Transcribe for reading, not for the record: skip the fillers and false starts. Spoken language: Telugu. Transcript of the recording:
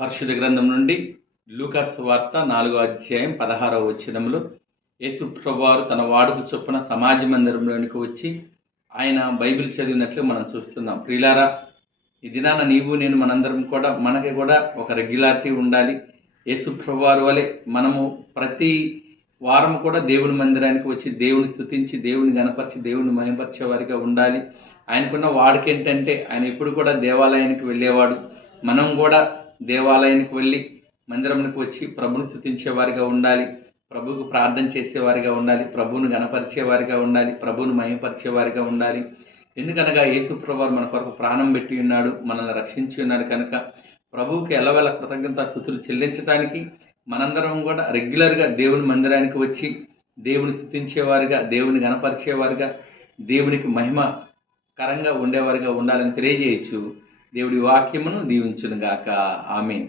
పరిశుద్ధ గ్రంథం నుండి లూకా సువార్త 4వ అధ్యాయం 16వ వచనంలో యేసు ప్రభువారు తన వాడుక చొప్పున సమాజ మందిరంలోనికి వచ్చి ఆయన బైబిల్ చదివినట్లు మనం చూస్తున్నాం. ప్రియులారా, ఈ దినాన నీవు నేను మనందరం కూడా మనకి కూడా ఒక రెగ్యులారిటీ ఉండాలి. యేసు ప్రభువారు వలె మనము ప్రతి వారం కూడా దేవుని మందిరానికి వచ్చి దేవుని స్తుతించి దేవుని గణపరిచి దేవుని మహిమపరిచే వారిగా ఉండాలి. ఆయనకున్న వాడుక ఏంటంటే ఆయన ఎప్పుడు కూడా దేవాలయానికి వెళ్ళేవాడు. మనం కూడా దేవాలయానికి వెళ్ళి మందిరంకి వచ్చి ప్రభుని స్తుతించేవారిగా ఉండాలి, ప్రభువుకు ప్రార్థన చేసేవారిగా ఉండాలి, ప్రభువును గణపరిచేవారిగా ఉండాలి, ప్రభువును మహిమపరిచేవారిగా ఉండాలి. ఎందుకనగా యేసు ప్రభువారు మన కొరకు ప్రాణం పెట్టి ఉన్నాడు, మనల్ని రక్షించి ఉన్నాడు. కనుక ప్రభువుకి ఎల్లవేళ కృతజ్ఞతా స్తుతులు చెల్లించడానికి మనందరం కూడా రెగ్యులర్గా దేవుని మందిరానికి వచ్చి దేవుని స్తుతించేవారిగా, దేవుని గణపరిచేవారిగా, దేవునికి మహిమకరంగా ఉండేవారిగా ఉండాలని తెలియజేయచ్చు. దేవుడి వాక్యమును దీవించునుగాక. ఆమేన్.